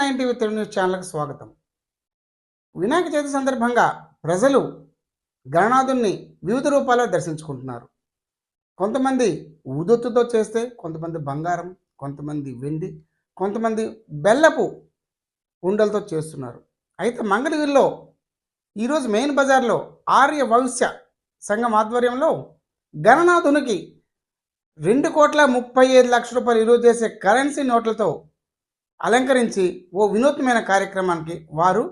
News ఛానల్కి స్వాగతం. వినాయక చవితి సందర్భంగా ప్రజలు గణనాథుణ్ణి వివిధ రూపాల్లో దర్శించుకుంటున్నారు. కొంతమంది ఉదొత్తుతో చేస్తే కొంతమంది బంగారం కొంతమంది వెండి కొంతమంది బెల్లపు ఉండలతో చేస్తున్నారు. అయితే మంగళగిరిలో ఈరోజు మెయిన్ బజార్లో ఆర్య భవిష్య సంఘం ఆధ్వర్యంలో గణనాథునికి రెండు కోట్ల ముప్పై ఐదు లక్షల రూపాయలు ఈరోజు చేసే కరెన్సీ నోట్లతో అలంకరించి ఓ వినూత్నమైన కార్యక్రమానికి వారు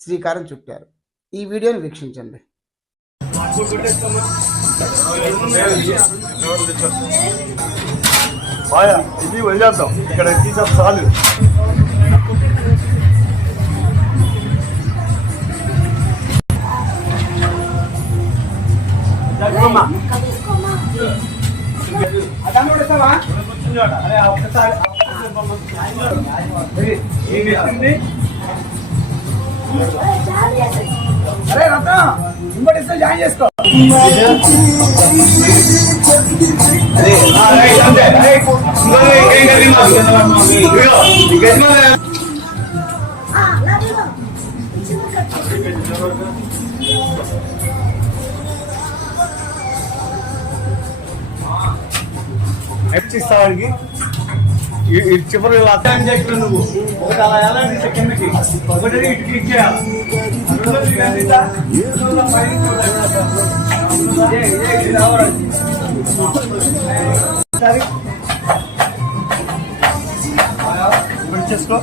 శ్రీకారం చుట్టారు. ఈ వీడియోని వీక్షించండి. ఇది వదిలేద్దాం. ఇక్కడ తీసే చాలు. అరే రత్న ఇంకోటి ఇస్తే జాయిన్ చేసుకో ఇస్తాడికి ఈ చివరి అర్థం చేసిన నువ్వు. ఒకటి అలా తీసే కిందకి. ఒకటి ఇటు క్లిక్ చేయాలి చేసుకో.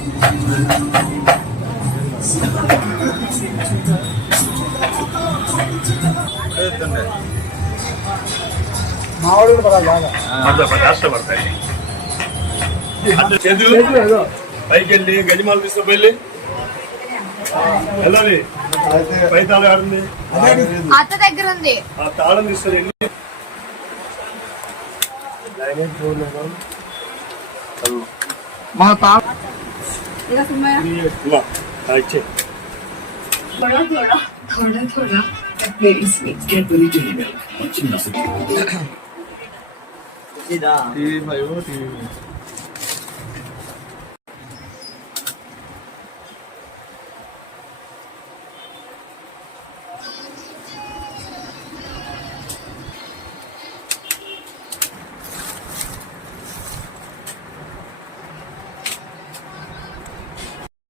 మావాడు కూడా బాగా. కష్టపడతాయి చేతులు పైకి వెళ్ళి గజమాలు తీసుకుపోయి వెళ్ళాలి పై తాళం ఆడుంది అత్త దగ్గర ఉంది ఆ తాళం తీసుకొని వెళ్ళి మా తాత ఇక సుమ్మయ్య. ఇమ్మా, ఆ ఇచ్చే थोड़ा थोड़ा थोड़ा थोड़ा मेरी sweet Cadbury dairy milk TV five TV